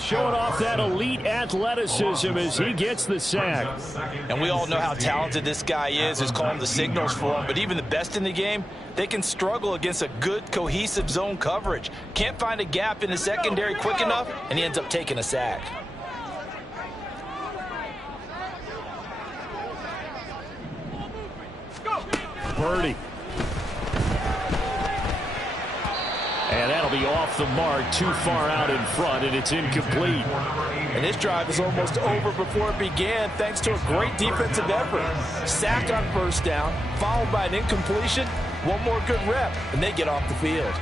Showing off that elite athleticism as he gets the sack. And we all know how talented this guy is, who's calling the signals for him. But even the best in the game, they can struggle against a good, cohesive zone coverage. Can't find a gap in the secondary quick enough, and he ends up taking a sack. Purdy. And that'll be off the mark, too far out in front, and it's incomplete. And this drive is almost over before it began, thanks to a great defensive effort. Sack on first down, followed by an incompletion. One more good rep, and they get off the field.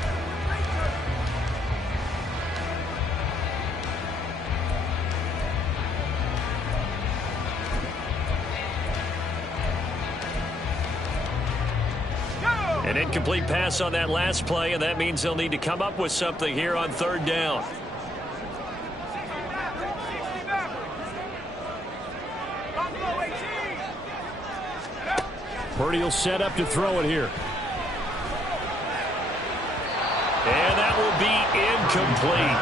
An incomplete pass on that last play, and that means they'll need to come up with something here on third down. Purdy will set up to throw it here. And that will be incomplete.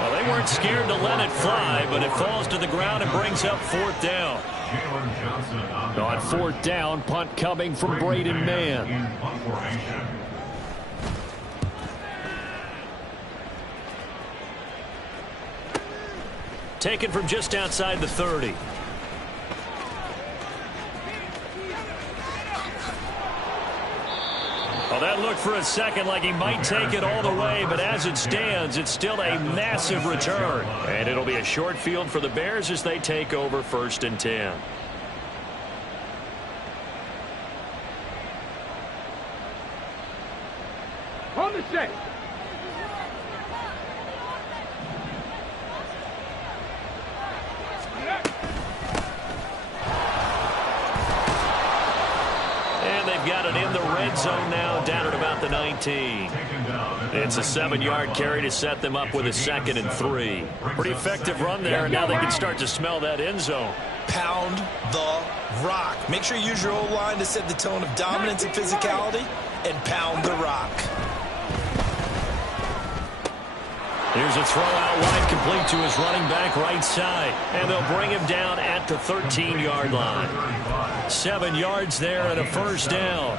Well, they weren't scared to let it fly, but it falls to the ground and brings up fourth down. On fourth down, punt coming from Braden Mann. Taken from just outside the 30. Well, that looked for a second like he might take it all the way, but as it stands, it's still a massive return. And it'll be a short field for the Bears as they take over 1st and 10. On the set. And they've got it in the red zone now, down at about the 19. It's a 7-yard carry to set them up with a 2nd and 3. Pretty effective run there, and now they can start to smell that end zone. Pound the rock. Make sure you use your O-line to set the tone of dominance and physicality, and pound the rock. Here's a throw out wide, complete to his running back right side. And they'll bring him down at the 13-yard line. 7 yards there and a first down.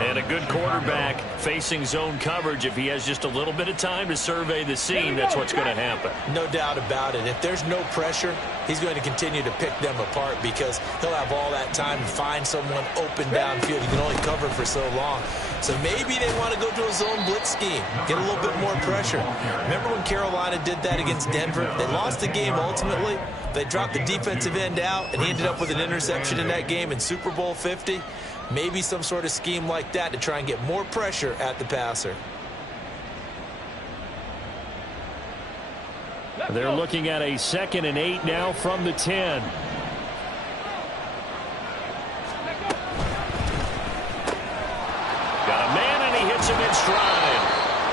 And a good quarterback facing zone coverage. If he has just a little bit of time to survey the scene, that's what's going to happen. No doubt about it. If there's no pressure, he's going to continue to pick them apart because he'll have all that time to find someone open downfield. He can only cover for so long. So maybe they want to go to a zone blitz scheme, get a little bit more pressure. Remember when Carolina did that against Denver? They lost the game ultimately. They dropped the defensive end out, and he ended up with an interception in that game in Super Bowl 50. Maybe some sort of scheme like that to try and get more pressure at the passer. They're looking at a 2nd and 8 now from the 10. Got a man, and he hits him in stride.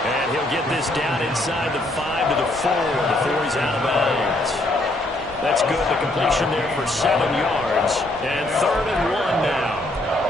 And he'll get this down inside the 5 to the 4 before he's out of bounds. That's good. The completion there for 7 yards. And 3rd and 1 now.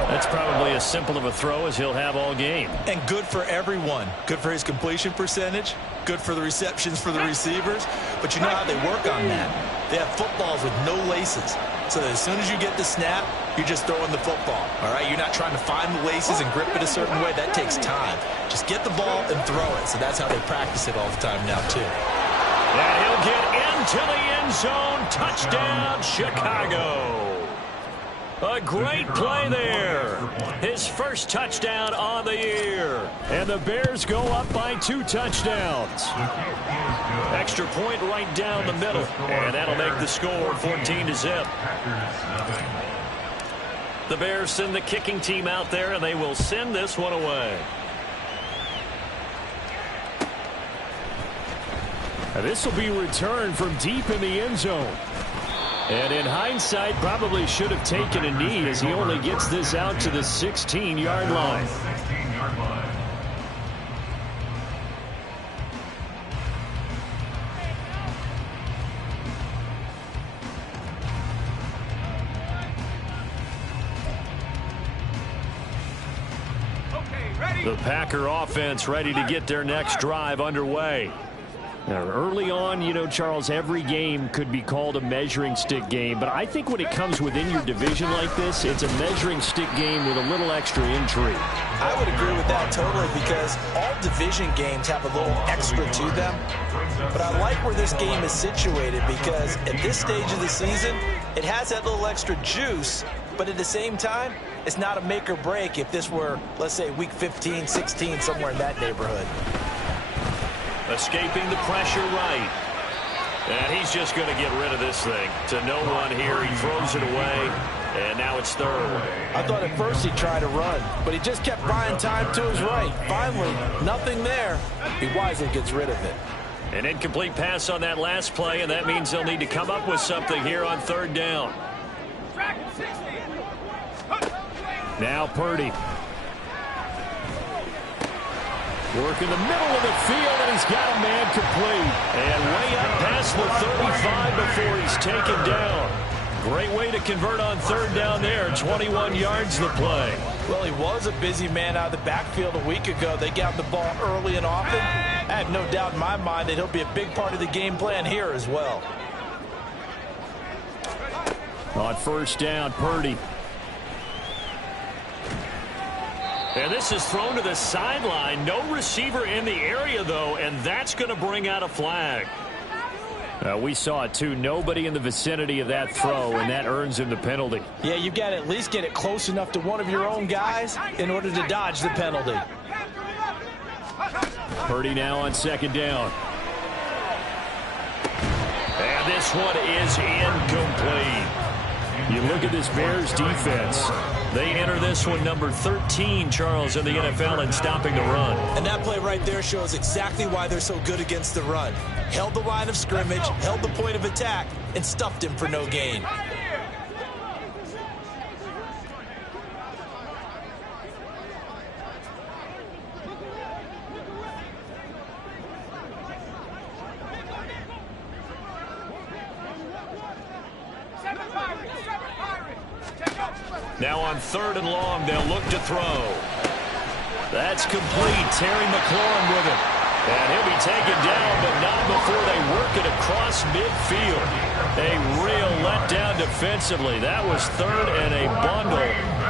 That's probably as simple of a throw as he'll have all game. And good for everyone. Good for his completion percentage. Good for the receptions for the receivers. But you know how they work on that. They have footballs with no laces. So that as soon as you get the snap, you're just throwing the football. All right? You're not trying to find the laces and grip it a certain way. That takes time. Just get the ball and throw it. So that's how they practice it all the time now, too. And he'll get into the end zone. Touchdown, Chicago. A great play there. His first touchdown on the year. And the Bears go up by 2 touchdowns. Extra point right down the middle. And that'll make the score 14-0. The Bears send the kicking team out there, and they will send this one away. Now this will be returned from deep in the end zone. And in hindsight, probably should have taken a knee as he only gets this out to the 16-yard line. The Packer offense ready to get their next drive underway. Now, early on, you know, Charles, every game could be called a measuring stick game, but I think when it comes within your division like this, it's a measuring stick game with a little extra intrigue. I would agree with that totally, because all division games have a little extra to them. But I like where this game is situated, because at this stage of the season, it has that little extra juice, but at the same time, it's not a make or break if this were, let's say, week 15, 16, somewhere in that neighborhood. Escaping the pressure right. And he's just going to get rid of this thing. To no one here. He throws it away. And now it's third. I thought at first he tried to run, but he just kept buying time to his right. Finally, nothing there. He wisely gets rid of it. An incomplete pass on that last play, and that means they'll need to come up with something here on third down. Now Purdy. Work in the middle of the field, and he's got a man complete. And way up past the 35 before he's taken down. Great way to convert on third down there. 21 yards the play. Well, he was a busy man out of the backfield a week ago. They got the ball early and often. I have no doubt in my mind that he'll be a big part of the game plan here as well. On first down, Purdy. And this is thrown to the sideline. No receiver in the area, though, and that's going to bring out a flag. We saw it, too. Nobody in the vicinity of that throw, and that earns him the penalty. Yeah, you've got to at least get it close enough to one of your own guys in order to dodge the penalty. Purdy now on second down. And this one is incomplete. You look at this Bears defense. They enter this one number 13, Charles, in the NFL in stopping the run. And that play right there shows exactly why they're so good against the run. Held the line of scrimmage, held the point of attack, and stuffed him for no gain. Now on third and long, they'll look to throw. That's complete. Terry McLaurin with it. And he'll be taken down, but not before they work it across midfield. A real letdown defensively. That was third and a bundle,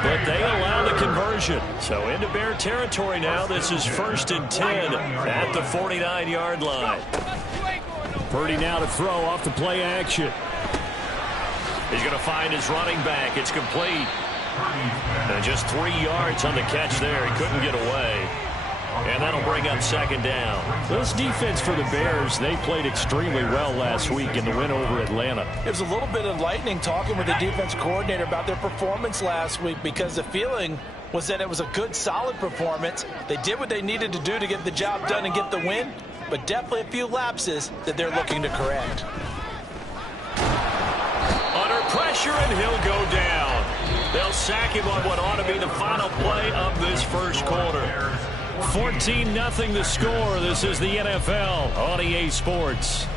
but they allow the conversion. So into Bear territory now. This is 1st and 10 at the 49-yard line. Purdy now to throw off the play action. He's going to find his running back. It's complete. And just 3 yards on the catch there. He couldn't get away. And that'll bring up second down. This defense for the Bears, they played extremely well last week in the win over Atlanta. It was a little bit enlightening talking with the defense coordinator about their performance last week, because the feeling was that it was a good, solid performance. They did what they needed to do to get the job done and get the win, but definitely a few lapses that they're looking to correct. Under pressure, and he'll go down. They'll sack him on what ought to be the final play of this first quarter. 14-0 the score. This is the NFL on EA Sports.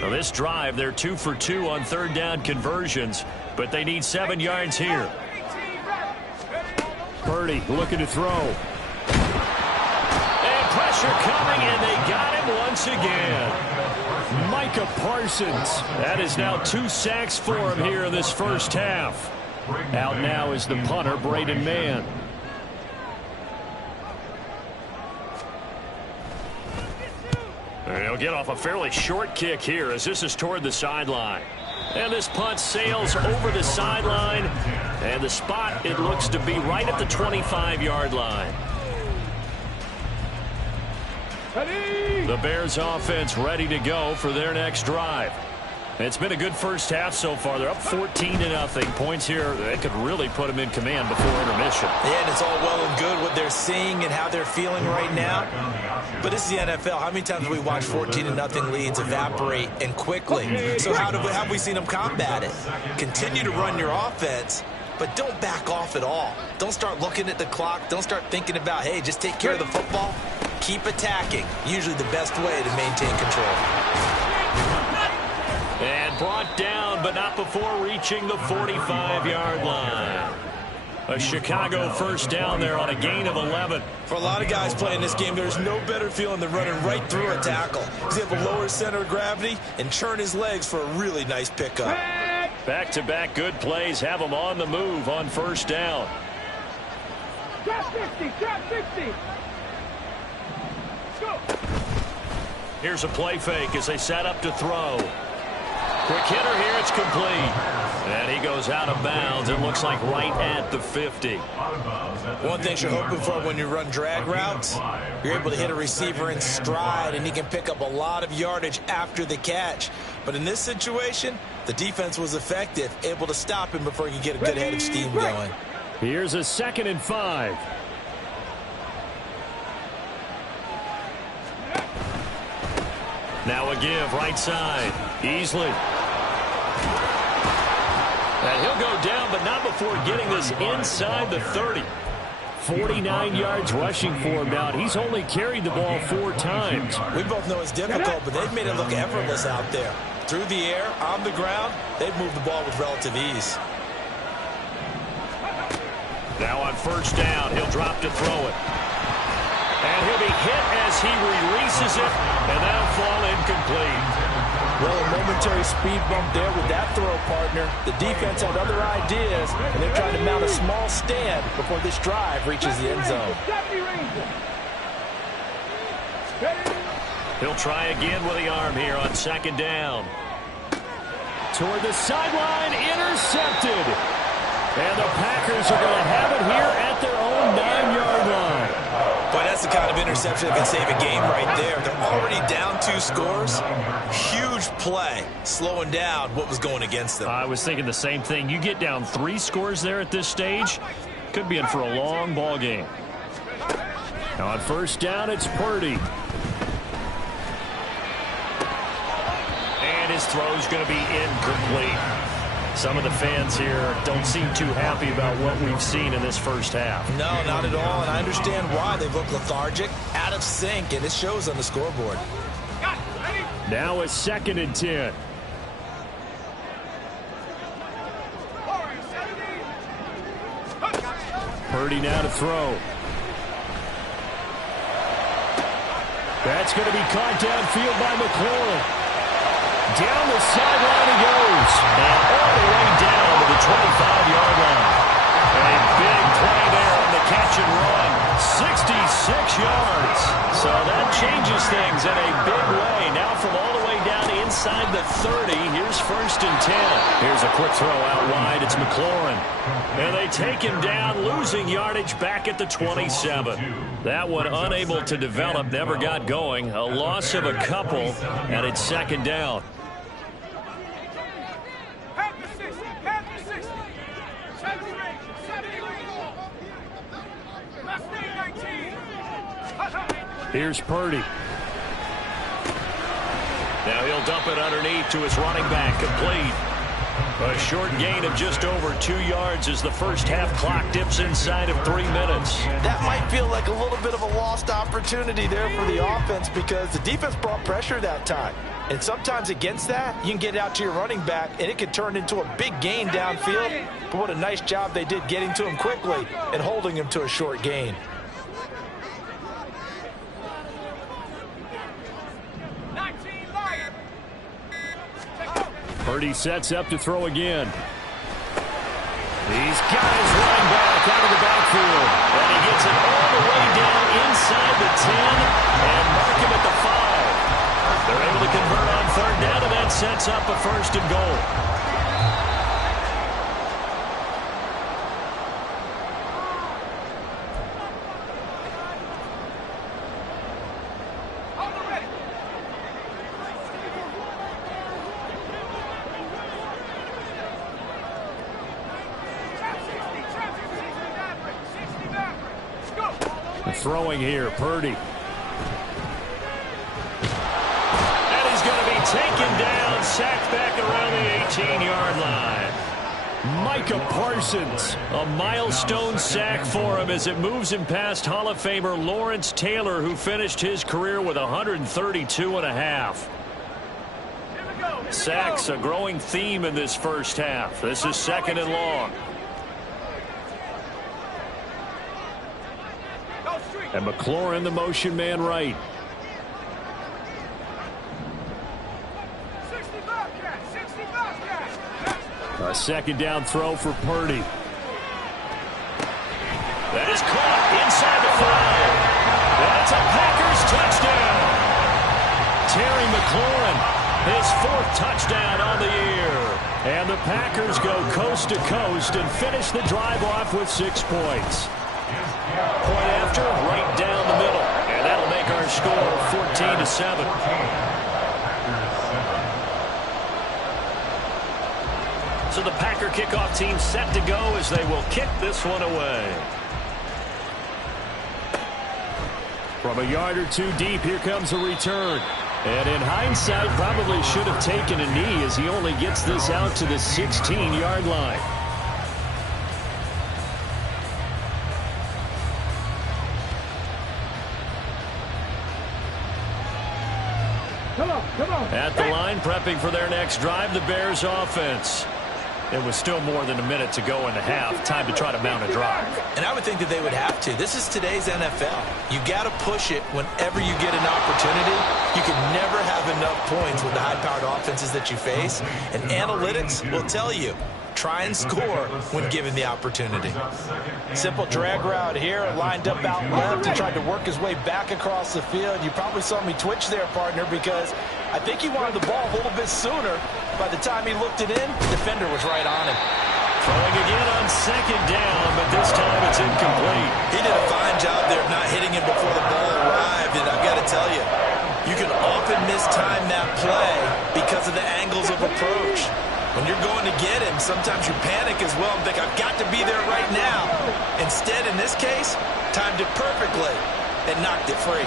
Now this drive, they're 2 for 2 on third down conversions, but they need 7 yards here. Purdy looking to throw. And pressure coming, and they got him once again. Micah Parsons. That is now 2 sacks for him here in this first half. Out now is the punter, Braden Mann. And he'll get off a fairly short kick here as this is toward the sideline. And this punt sails over the sideline. And the spot, it looks to be right at the 25-yard line. The Bears offense ready to go for their next drive. It's been a good first half so far. They're up 14-0. Points here, they could really put them in command before intermission. Yeah, and it's all well and good what they're seeing and how they're feeling right now. But this is the NFL. How many times have we watched 14-0 leads evaporate and quickly? So how have we seen them combat it? Continue to run your offense, but don't back off at all. Don't start looking at the clock. Don't start thinking about, hey, just take care of the football. Keep attacking. Usually the best way to maintain control. And brought down, but not before reaching the 45-yard line. A Chicago first down there on a gain of 11. For a lot of guys playing this game, there's no better feeling than running right through a tackle. He's able to lower his center of gravity and turn his legs for a really nice pickup. Back-to-back good plays have him on the move on first down. Trap 50, trap 50. Let's go. Here's a play fake as they set up to throw. Quick hitter here, it's complete. And he goes out of bounds. It looks like right at the 50. One thing you're hoping for when you run drag routes, you're able to hit a receiver in stride, and he can pick up a lot of yardage after the catch. But in this situation, the defense was effective, able to stop him before he could get a good head of steam going. Here's a 2nd and 5. Now a give, right side. Easley. And he'll go down, but not before getting this inside the 30. 49 yards rushing for him now. He's only carried the ball 4 times. We both know it's difficult, but they've made it look effortless out there. Through the air, on the ground, they've moved the ball with relative ease. Now on first down, he'll drop to throw it. And he'll be hit as he releases it, and that'll fall incomplete. Well, a momentary speed bump there with that throw, partner. The defense had other ideas, and they're trying to mount a small stand before this drive reaches the end zone. He'll try again with the arm here on 2nd down. Toward the sideline, intercepted. And the Packers are going to have it here at their own 9-yard line. Boy, that's the kind of interception that can save a game right there. They're already down 2 scores. Huge play, slowing down what was going against them. I was thinking the same thing. You get down 3 scores there at this stage, could be in for a long ball game. Now on first down, it's Purdy. And his throw's going to be incomplete. Some of the fans here don't seem too happy about what we've seen in this first half. No, not at all, and I understand why. They look lethargic, out of sync, and it shows on the scoreboard. Now it's 2nd and 10. Purdy now to throw. That's going to be caught downfield by McLaurin. Down the sideline he goes. And all the way down to the 25-yard line. A big play there on the catch and run. 66 yards. So that changes things in a big way. Now from all the way down inside the 30, here's 1st and 10. Here's a quick throw out wide. It's McLaurin. And they take him down, losing yardage back at the 27. That one unable to develop, never got going. A loss of a couple, and it's 2nd down. Here's Purdy. Now he'll dump it underneath to his running back, complete. A short gain of just over 2 yards as the first half clock dips inside of 3 minutes. That might feel like a little bit of a lost opportunity there for the offense because the defense brought pressure that time. And sometimes against that, you can get out to your running back, and it could turn into a big gain downfield. But what a nice job they did getting to him quickly and holding him to a short gain. Purdy sets up to throw again. He's got his running back out of the backfield. And he gets it all the way down inside the 10 and mark him at the 5. They're able to convert on 3rd down, and that sets up a 1st and goal. Throwing here, Purdy. And he's going to be taken down, sacked back around the 18-yard line. Micah Parsons. A milestone sack for him as it moves him past Hall of Famer Lawrence Taylor, who finished his career with 132.5. Sacks a growing theme in this first half. This is 2nd and long. And McLaurin, the motion man right. A 2nd down throw for Purdy. That is caught inside the 5. That's a Packers touchdown. Terry McLaurin, his 4th touchdown on the year. And the Packers go coast to coast and finish the drive off with 6 points. Point after, right down the middle. And that'll make our score 14-7. So the Packer kickoff team set to go as they will kick this one away. From a yard or 2 deep, here comes a return. And in hindsight, probably should have taken a knee as he only gets this out to the 16-yard line. Come on. At the line, prepping for their next drive, the Bears offense. It was still more than a minute to go in the half. Time to try to mount a drive. And I would think that they would have to. This is today's NFL. You got to push it whenever you get an opportunity. You can never have enough points with the high-powered offenses that you face. And analytics will tell you, try and score when given the opportunity. Simple drag route here, lined up out left and tried to work his way back across the field. You probably saw me twitch there, partner, because I think he wanted the ball a little bit sooner. By the time he looked it in, the defender was right on him. Throwing again on 2nd down, but this time it's incomplete. He did a fine job there of not hitting him before the ball arrived, and I've got to tell you, you can often mistime that play because of the angles of approach. When you're going to get him, sometimes you panic as well and think, I've got to be there right now. Instead, in this case, timed it perfectly and knocked it free.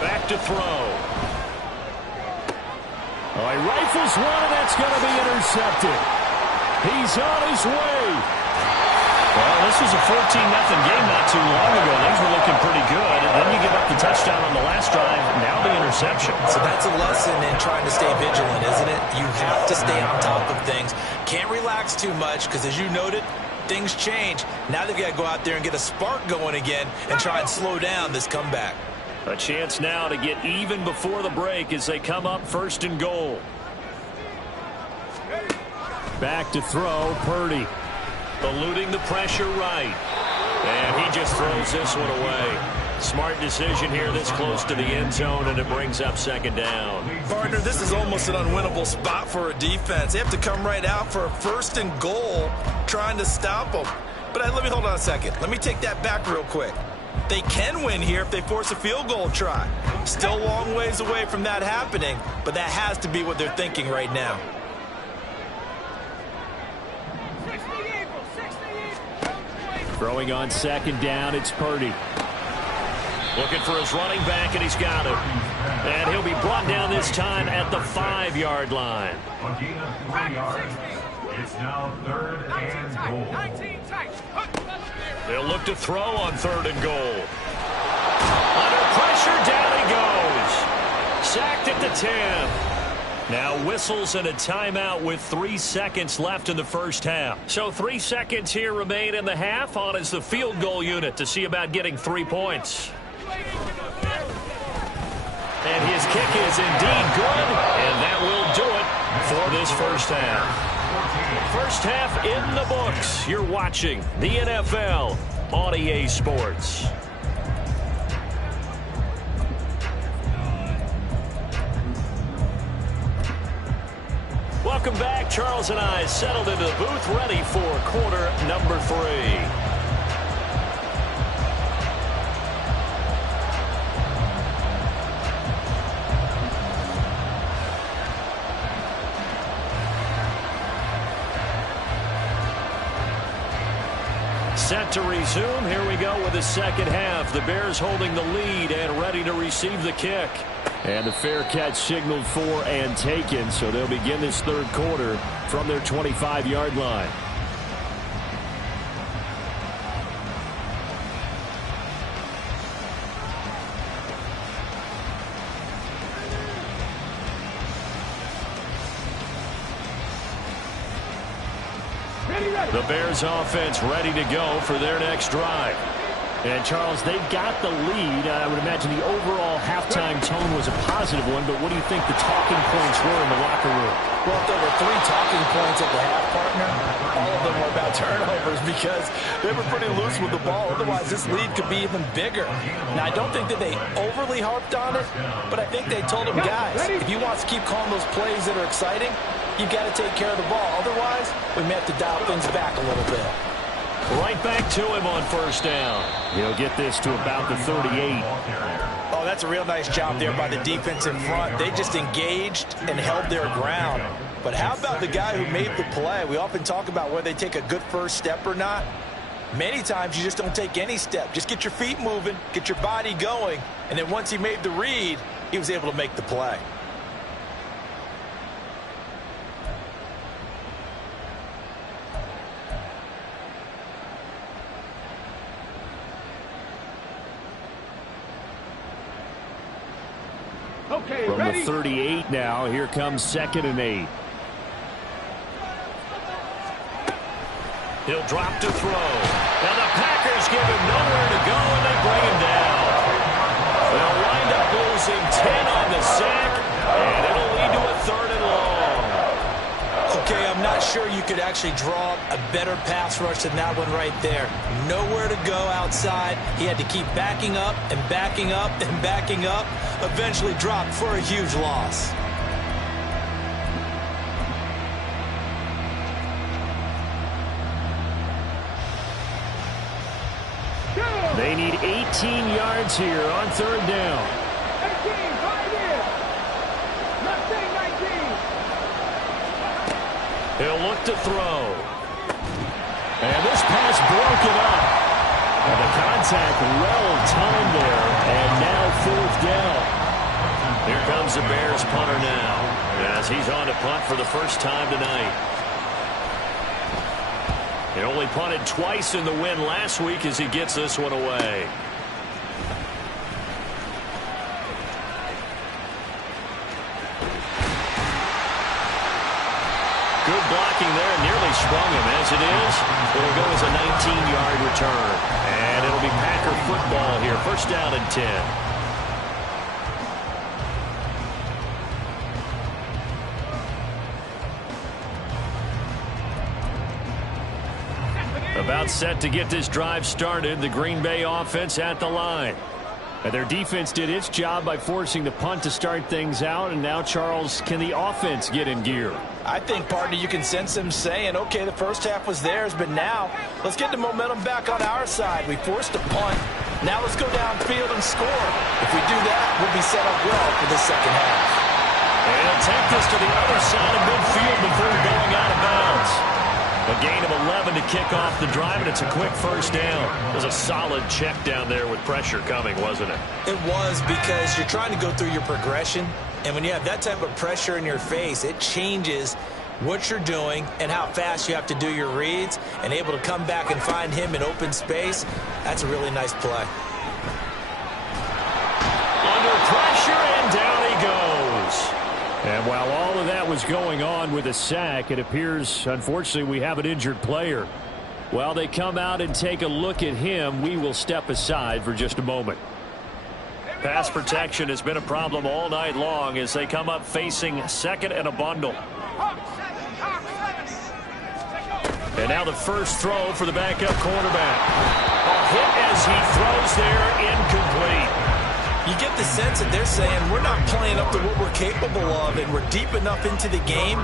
Back to throw. Oh, he rifles one, and that's going to be intercepted. He's on his way. Well, this was a 14-0 game not too long ago. Things were looking pretty good. And then you give up the touchdown on the last drive. Now the interception. So that's a lesson in trying to stay vigilant, isn't it? You have to stay on top of things. Can't relax too much because, as you noted, things change. Now they've got to go out there and get a spark going again and try and slow down this comeback. A chance now to get even before the break as they come up 1st and goal. Back to throw, Purdy. Eluding the pressure right. And he just throws this one away. Smart decision here this close to the end zone, and it brings up 2nd down. Partner, this is almost an unwinnable spot for a defense. They have to come right out for a 1st and goal trying to stop them. But let me hold on a second. Let me take that back real quick. They can win here if they force a field goal try. Still a long ways away from that happening, but that has to be what they're thinking right now. Throwing on 2nd down, it's Purdy. Looking for his running back, and he's got him. And he'll be brought down this time at the 5-yard line. It's now 3rd and goal. They'll look to throw on 3rd and goal. Under pressure, down he goes. Sacked at the 10. Now whistles and a timeout with 3 seconds left in the first half. So 3 seconds here remain in the half. On is the field goal unit to see about getting 3 points. And his kick is indeed good, and that will do it for this first half. First half in the books. You're watching the NFL on EA Sports. Welcome back. Charles and I settled into the booth, ready for quarter number 3. set to resume. Here we go with the second half. The Bears holding the lead and ready to receive the kick. And the fair catch signaled for and taken, so they'll begin this third quarter from their 25-yard line. The Bears offense ready to go for their next drive. And, Charles, they've got the lead. I would imagine the overall halftime tone was a positive one, but what do you think the talking points were in the locker room? Well, if there were 3 talking points at the half, partner, all of them were about turnovers because they were pretty loose with the ball. Otherwise, this lead could be even bigger. Now, I don't think that they overly harped on it, but I think they told them, guys, if you want to keep calling those plays that are exciting, you've got to take care of the ball. Otherwise, we may have to dial things back a little bit. Right back to him on first down. He'll get this to about the 38. Oh, that's a real nice job there by the defense in front. They just engaged and held their ground. But how about the guy who made the play? We often talk about whether they take a good first step or not. Many times you just don't take any step. Just get your feet moving, get your body going, and then once he made the read, he was able to make the play. Okay, From ready? the 38 now, here comes 2nd and 8. He'll drop to throw. And the Packers give him nowhere to go, and they bring him down. They'll wind up losing 10 on the sack, and it'll lead to a 3rd and long. Okay, I'm not sure you could actually draw a better pass rush than that one right there. Nowhere to go outside. He had to keep backing up and backing up and backing up. Eventually dropped for a huge loss. They need 18 yards here on 3rd down. 18, 5 in. Not saying 19. He'll look to throw. And this pass broken up. And the contact well timed there. And now 4th down. Here comes the Bears punter now, as he's on to punt for the first time tonight. He only punted twice in the win last week as he gets this one away. Good blocking there, nearly sprung him. As it is, it'll go as a 19-yard return. And it'll be Packer football here. First down and 10. About set to get this drive started. The Green Bay offense at the line. And their defense did its job by forcing the punt to start things out. And now, Charles, can the offense get in gear? I think, partner, you can sense them saying, okay, the first half was theirs, but now let's get the momentum back on our side. We forced a punt. Now let's go downfield and score. If we do that, we'll be set up well for the second half. And he'll take this to the other side of midfield before going out of bounds. A gain of 11 to kick off the drive, and it's a quick first down. It was a solid check down there with pressure coming, wasn't it? It was, because you're trying to go through your progression, and when you have that type of pressure in your face, it changes what you're doing and how fast you have to do your reads, and able to come back and find him in open space. That's a really nice play. Under pressure, and down he goes. And while all of that was going on with a sack, it appears, unfortunately, we have an injured player. While they come out and take a look at him, we will step aside for just a moment. Pass protection has been a problem all night long as they come up facing 2nd and a bundle. And now the first throw for the backup quarterback. A hit as he throws there, incomplete. You get the sense that they're saying we're not playing up to what we're capable of, and we're deep enough into the game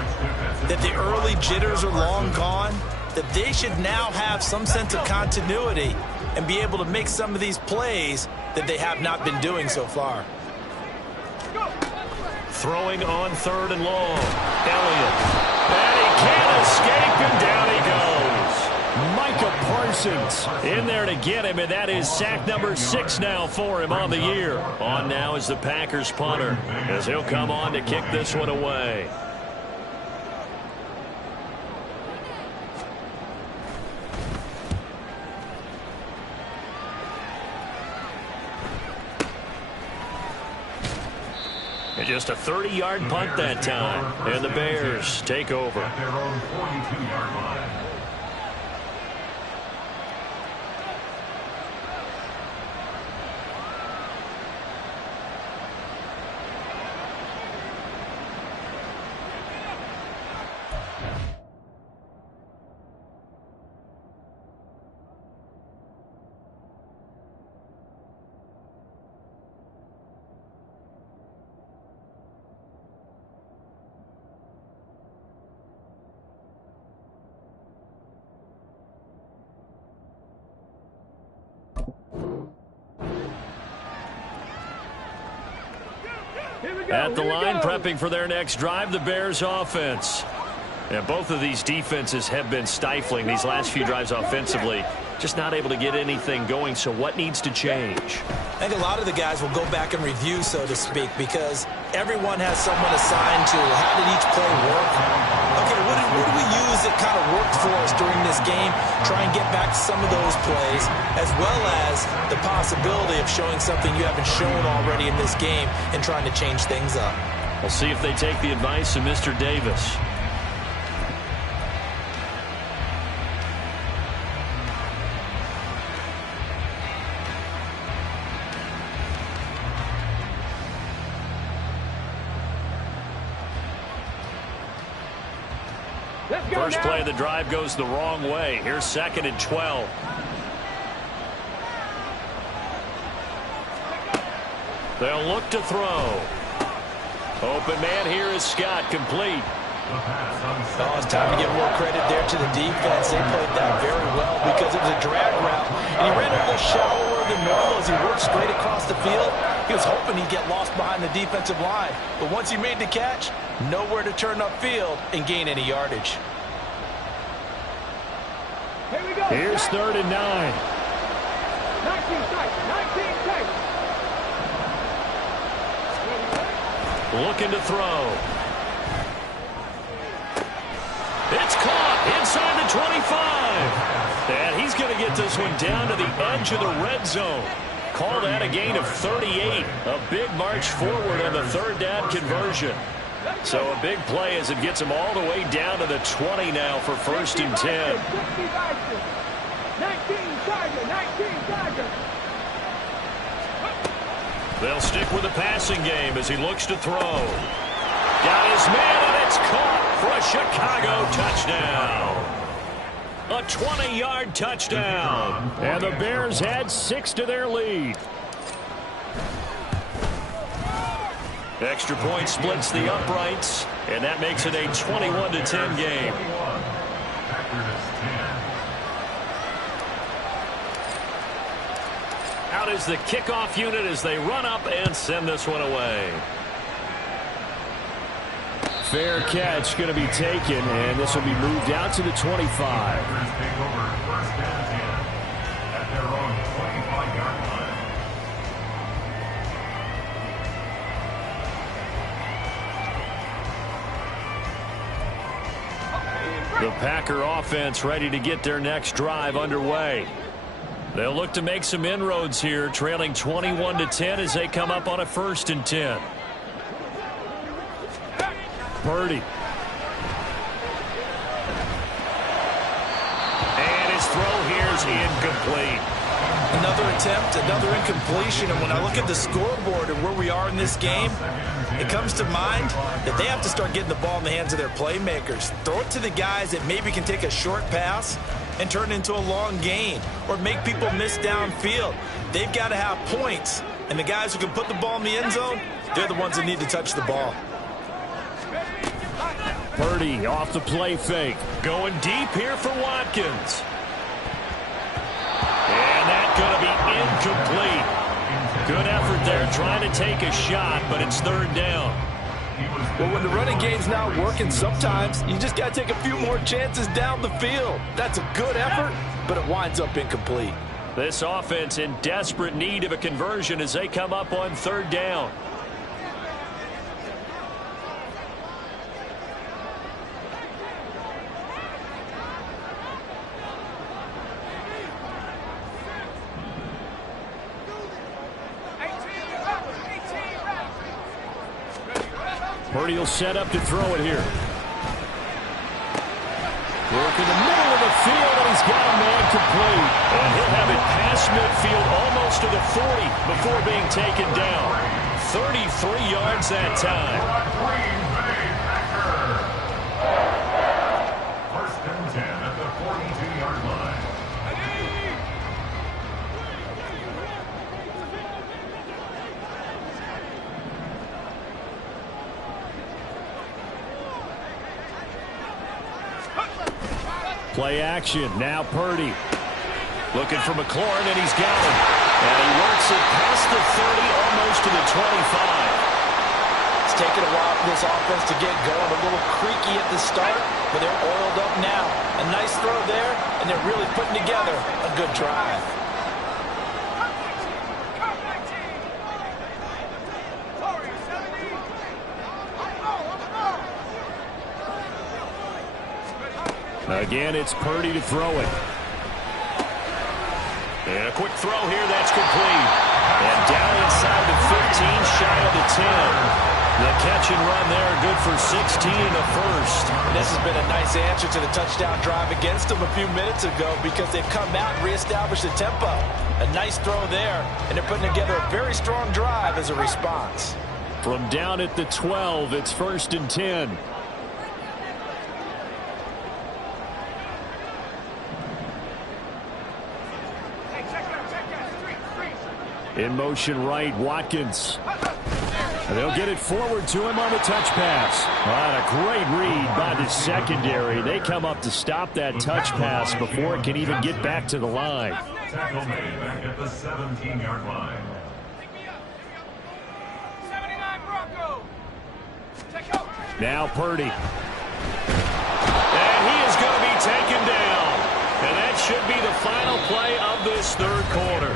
that the early jitters are long gone, that they should now have some sense of continuity and be able to make some of these plays that they have not been doing so far. Throwing on 3rd and long. Elliott. And he can't escape, and down he goes. Micah Parsons Parsons in there to get him, and that is sack number 6 now for him on the year. On now is the Packers punter, as he'll come on to kick this one away. And just a 30-yard punt that time, and the Bears take over. At their own 42-yard line. At the line, prepping for their next drive, the Bears offense. And both of these defenses have been stifling these last few drives offensively. Just not able to get anything going, so what needs to change? I think a lot of the guys will go back and review, so to speak, because everyone has someone assigned to how did each play work. Okay, what did we use that kind of worked for us during this game? Try and get back to some of those plays, as well as the possibility of showing something you haven't shown already in this game and trying to change things up. We'll see if they take the advice of Mr. Davis. First play of the drive goes the wrong way. Here's 2nd and 12. They'll look to throw. Open man here is Scott, complete. Oh, it's time to give more credit there to the defense. They played that very well because it was a drag route. And he ran a little shallower than normal as he worked straight across the field. He was hoping he'd get lost behind the defensive line. But once he made the catch, nowhere to turn upfield and gain any yardage. Here we go. Here's 3rd and 9. 19 tight. 19 tight. Looking to throw. It's caught inside the 25. And he's going to get this one down to the edge of the red zone. Called out a gain of 38. A big march forward on the 3rd down conversion. So a big play as it gets him all the way down to the 20 now for 1st and 10. 19 Tiger. 19 Tiger. They'll stick with the passing game as he looks to throw. Got his man, and it's caught for a Chicago touchdown. A 20-yard touchdown. And the Bears add 6 to their lead. Extra point splits the uprights, and that makes it a 21-10 game. Out is the kickoff unit as they run up and send this one away. Fair catch going to be taken, and this will be moved out to the 25. The Packer offense ready to get their next drive underway. They'll look to make some inroads here, trailing 21-10 as they come up on a 1st and 10. Purdy. And his throw here is incomplete. Another attempt, another incompletion, and when I look at the scoreboard and where we are in this game, it comes to mind that they have to start getting the ball in the hands of their playmakers. Throw it to the guys that maybe can take a short pass and turn it into a long gain or make people miss downfield. They've got to have points, and the guys who can put the ball in the end zone, they're the ones that need to touch the ball. Purdy off the play fake. Going deep here for Watkins. And that's going to be incomplete. Good effort there trying to take a shot, but it's 3rd down. Well, when the running game's not working, sometimes you just got to take a few more chances down the field. That's a good effort, but it winds up incomplete. This offense in desperate need of a conversion as they come up on third down. Purdy will set up to throw it here. Work in the middle of the field, and he's got a man complete. And he'll have it past midfield almost to the 40 before being taken down. 33 yards that time. First and 10 at the 42-yard line. Play action. Now Purdy. Looking for McLaurin, and he's got him. And he works it past the 30, almost to the 25. It's taken a while for this offense to get going. A little creaky at the start, but they're oiled up now. A nice throw there, and they're really putting together a good drive. Again, it's Purdy to throw it. And a quick throw here, that's complete. And down inside the 15, shy of the 10. The catch and run there, good for 16 in the first. This has been a nice answer to the touchdown drive against them a few minutes ago because they've come out and reestablished the tempo. A nice throw there, and they're putting together a very strong drive as a response. From down at the 12, it's 1st and 10. In motion right, Watkins. And they'll get it forward to him on the touch pass. A great read by the secondary. They come up to stop that touch pass before it can even get back to the line. Tackle made back at the 17-yard line. 79 Bronco. Now Purdy. And he is going to be taken down. And that should be the final play of this third quarter.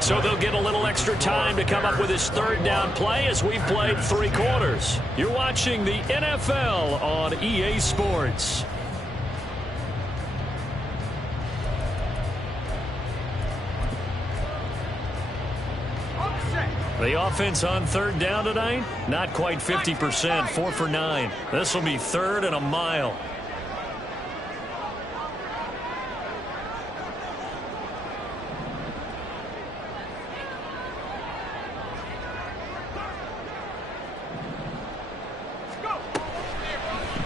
So they'll get a little extra time to come up with his third down play as we've played 3 quarters. You're watching the NFL on EA Sports. The offense on third down tonight, not quite 50%, 4 for 9. This will be 3rd and a mile.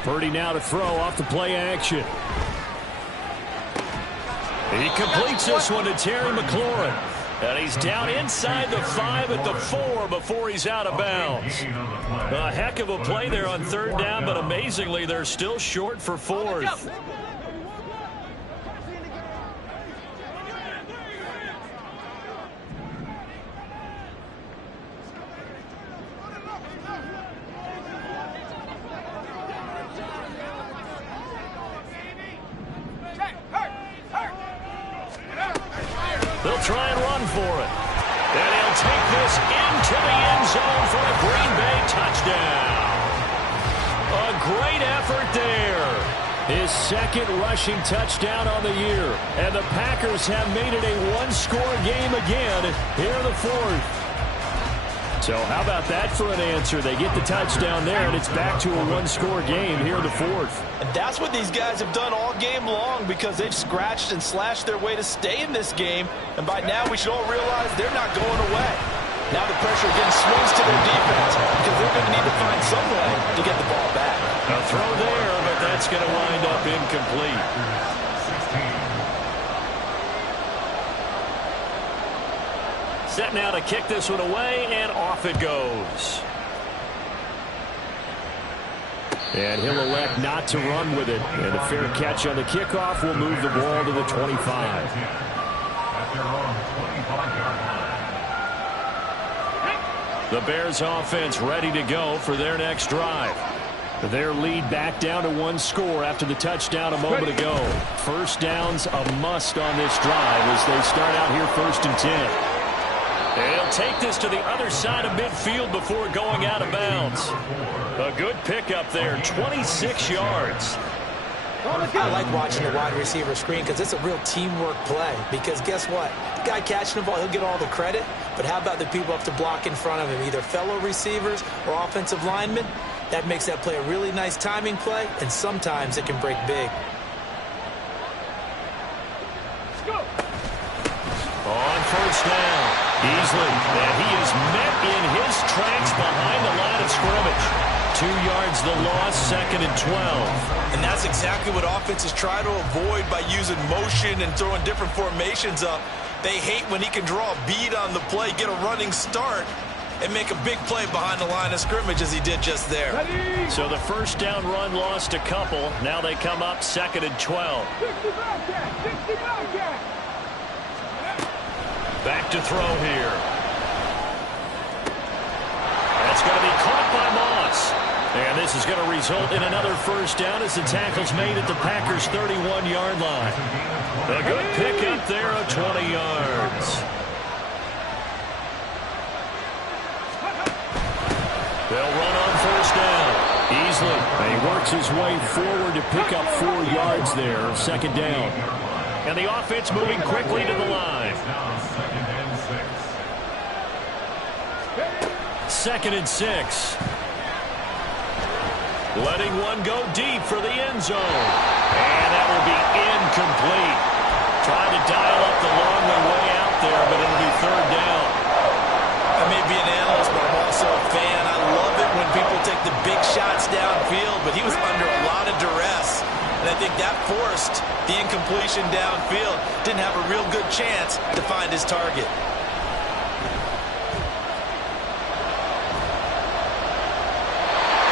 Purdy now to throw off the play action. He completes this one to Terry McLaurin. And he's down inside the 5 at the 4 before he's out of bounds. A heck of a play there on third down, but amazingly, they're still short for 4th. They'll try and run for it. And he'll take this into the end zone for a Green Bay touchdown. A great effort there. His 2nd rushing touchdown on the year. And the Packers have made it a one-score game again here in the 4th. So how about that for an answer? They get the touchdown there, and it's back to a one-score game here in the 4th. And that's what these guys have done all game long because they've scratched and slashed their way to stay in this game. And by now, we should all realize they're not going away. Now the pressure again swings to their defense because they're going to need to find some way to get the ball back. A throw there, but that's going to wind up incomplete. 16. Set now to kick this one away, and off it goes. And he'll elect not to run with it. And a fair catch on the kickoff will move the ball to the 25. At their own 25-yard line. The Bears offense ready to go for their next drive. Their lead back down to 1 score after the touchdown a moment ago. First down's a must on this drive as they start out here 1st and 10. They'll take this to the other side of midfield before going out of bounds. A good pickup there, 26 yards. I like watching the wide receiver screen because it's a real teamwork play. Because guess what? The guy catching the ball, he'll get all the credit. But how about the people up to block in front of him, either fellow receivers or offensive linemen? That makes that play a really nice timing play, and sometimes it can break big. Let's go. On first down, Easley, and he is met in his tracks behind the line of scrimmage. 2 yards the loss, 2nd and 12. And that's exactly what offenses try to avoid by using motion and throwing different formations up. They hate when he can draw a bead on the play, get a running start, and make a big play behind the line of scrimmage as he did just there. Ready. So the first down run lost a couple. Now they come up 2nd and 12. 60 Bobcat. 60 Bobcat. Back to throw here. That's going to be caught by Moss. And this is going to result in another first down as the tackle's made at the Packers' 31-yard line. A good pickup there of 20 yards. They'll run on first down. Easley. And he works his way forward to pick up 4 yards there. 2nd down. And the offense moving quickly to the line. 2nd and 6. Letting one go deep for the end zone. And that will be incomplete. Trying to dial up the long way out there, but it'll be 3rd down. I may be an analyst, but I'm also a fan. I love it when people take the big shots downfield, but he was under a lot of duress. And I think that forced the incompletion downfield. Didn't have a real good chance to find his target.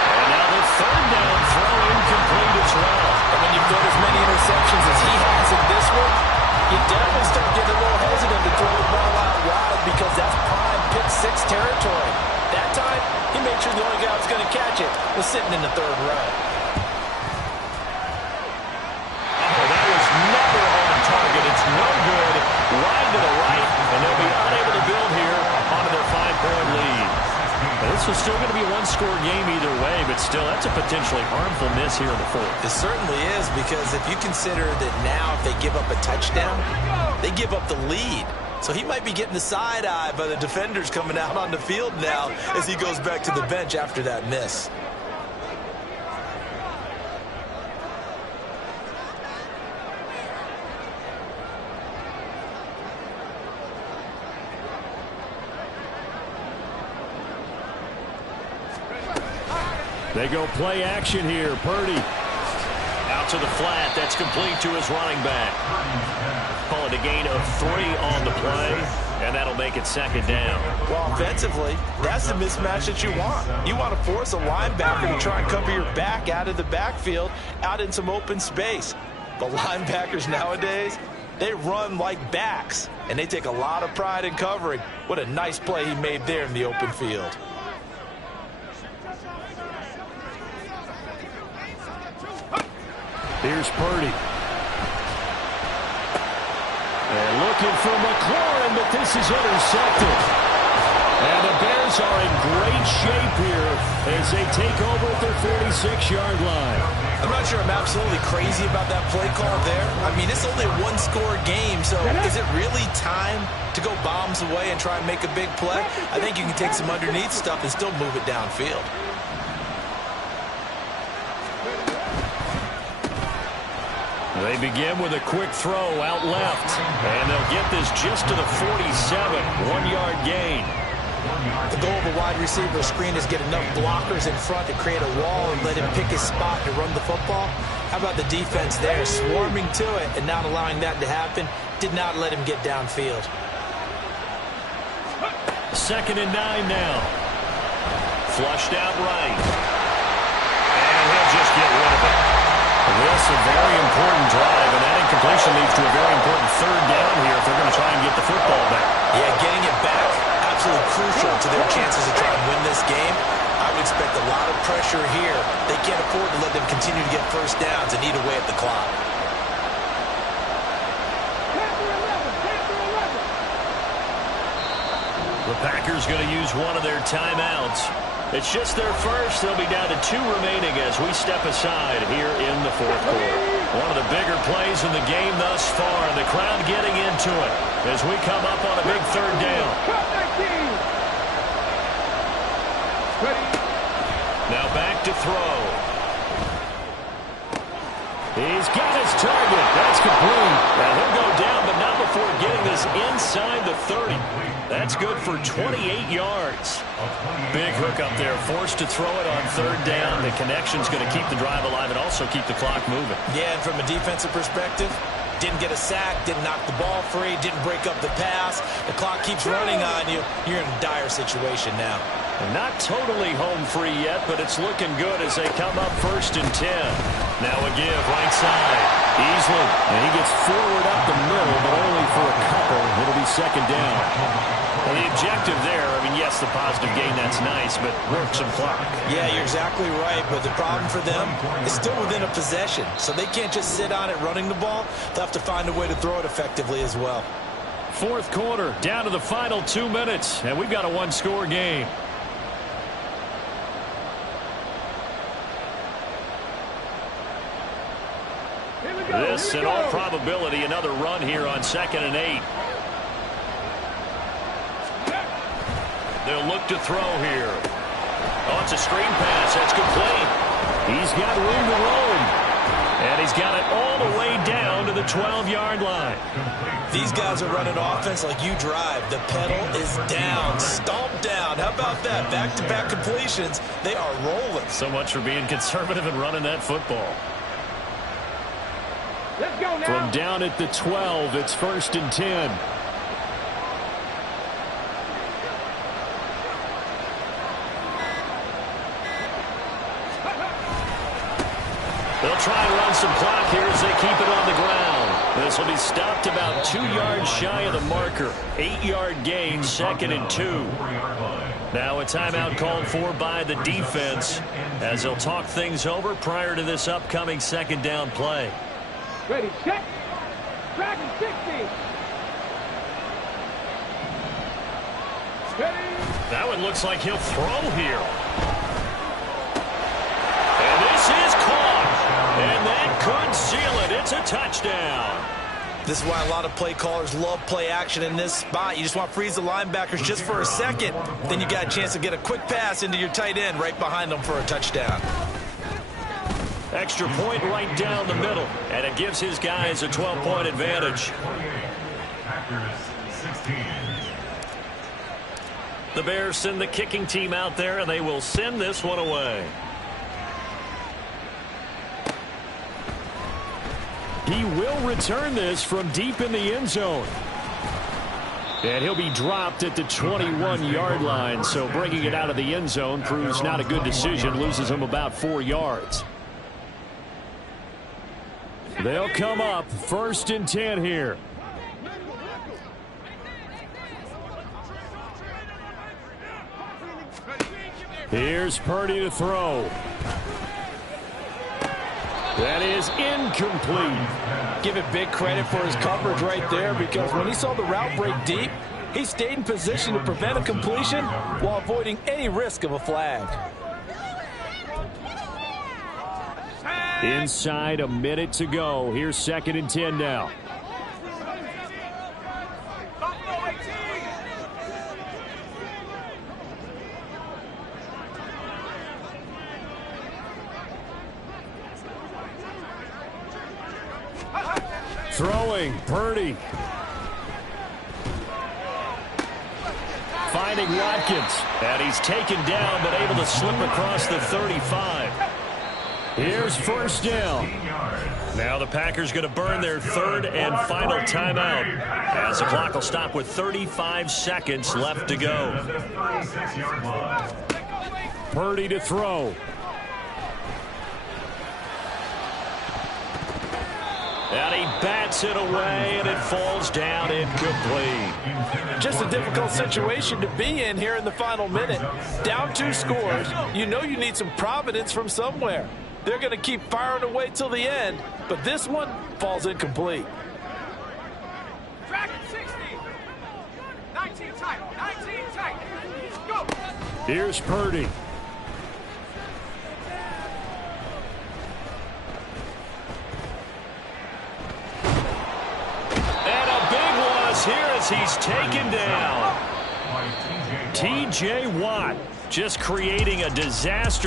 And now the 3rd down throw incomplete as well. And when you've got as many interceptions as he has in this one, you definitely start getting a little hesitant to throw the ball out wide because that's prime pick 6 territory. That time, he made sure the only guy who was going to catch it was sitting in the 3rd row. That was never on target. It's no good. Wide to the right, and they'll be unable to build here onto their 5-point lead. Now, this was still going to be a 1-score game either way, but still, that's a potentially harmful miss here in the 4th. It certainly is, because if you consider that now if they give up a touchdown, They give up the lead. So he might be getting the side eye by the defenders coming out on the field now as he goes back to the bench after that miss. They go play action here. Purdy out to the flat. That's complete to his running back. Call it a gain of 3 on the play, and that'll make it 2nd down. Well, offensively, that's the mismatch that you want. You want to force a linebacker to try and cover your back out of the backfield, out in some open space. The linebackers nowadays, they run like backs, and they take a lot of pride in covering. What a nice play he made there in the open field. Here's Purdy. And looking for McLaurin, but this is intercepted. And the Bears are in great shape here as they take over at their 46-yard line. I'm not sure I'm absolutely crazy about that play call there. I mean, it's only a 1-score game, so is it really time to go bombs away and try and make a big play? I think you can take some underneath stuff and still move it downfield. They begin with a quick throw out left. And they'll get this just to the 47, 1-yard gain. The goal of a wide receiver screen is get enough blockers in front to create a wall and let him pick his spot to run the football. How about the defense there, swarming to it and not allowing that to happen? Did not let him get downfield. 2nd and 9 now. Flushed out right. And he'll just get rid of it. This is a very important drive, and that incompletion leads to a very important 3rd down here if they're going to try and get the football back. Yeah, getting it back, absolutely crucial to their chances to try and win this game. I would expect a lot of pressure here. They can't afford to let them continue to get first downs and eat away at the clock. The Packers going to use one of their timeouts. It's just their first. They'll be down to 2 remaining as we step aside here in the fourth quarter. One of the bigger plays in the game thus far. The crowd getting into it as we come up on a big third down. Now back to throw. He's got his target. That's complete. Now he'll go down, but not before getting this inside the 30. That's good for 28 yards. Big hook up there. Forced to throw it on third down. The connection's going to keep the drive alive and also keep the clock moving. Yeah, and from a defensive perspective, didn't get a sack, didn't knock the ball free, didn't break up the pass. The clock keeps running on you. You're in a dire situation now. Not totally home free yet, but it's looking good as they come up 1st and 10. Now a give right side. Easily. And he gets forward up the middle, but only for a couple. It'll be 2nd down. Well, the objective there, I mean, yes, the positive gain, that's nice, but work some clock. Yeah, you're exactly right, but the problem for them is still within a possession. So they can't just sit on it running the ball. They'll have to find a way to throw it effectively as well. Fourth quarter, down to the final 2 minutes, and we've got a one-score game. This, in all probability, another run here on 2nd and 8. They'll look to throw here. Oh, it's a screen pass. That's complete. He's got room to roam. And he's got it all the way down to the 12-yard line. These guys are running offense like you drive. The pedal is down, stomped down. How about that? Back-to-back completions. They are rolling. So much for being conservative and running that football. Let's go now. From down at the 12, it's 1st and 10. They'll try and run some clock here as they keep it on the ground. This will be stopped about 2 yards shy of the marker. 8-yard gain, 2nd and 2. Now a timeout called for by the defense as they'll talk things over prior to this upcoming 2nd down play. Ready, set. Dragon 60. Ready. That one looks like he'll throw here. And this is caught. And that could seal it. It's a touchdown. This is why a lot of play callers love play action in this spot. You just want to freeze the linebackers just for a second. Then you got a chance to get a quick pass into your tight end right behind them for a touchdown. Extra point right down the middle, and it gives his guys a 12-point advantage. The Bears send the kicking team out there, and they will send this one away. He will return this from deep in the end zone. And he'll be dropped at the 21-yard line, so bringing it out of the end zone proves not a good decision, loses him about 4 yards. They'll come up 1st and 10 here. Here's Purdy to throw. That is incomplete. Give it big credit for his coverage right there, because when he saw the route break deep, he stayed in position to prevent a completion while avoiding any risk of a flag. Inside a minute to go. Here's 2nd and 10 now. Throwing, Purdy. Finding Watkins. And he's taken down, but able to slip across the 35. Here's 1st down. Now the Packers going to burn their 3rd and final timeout, as the clock will stop with 35 seconds left to go. Purdy to throw. And he bats it away, and it falls down incomplete. Just a difficult situation to be in here in the final minute. Down 2 scores. You know you need some providence from somewhere. They're going to keep firing away till the end, but this one falls incomplete. Dragon 60. 19 tight. 19 tight. Go. Here's Purdy. And a big one is here as he's taken down. T.J. Watt just creating a disaster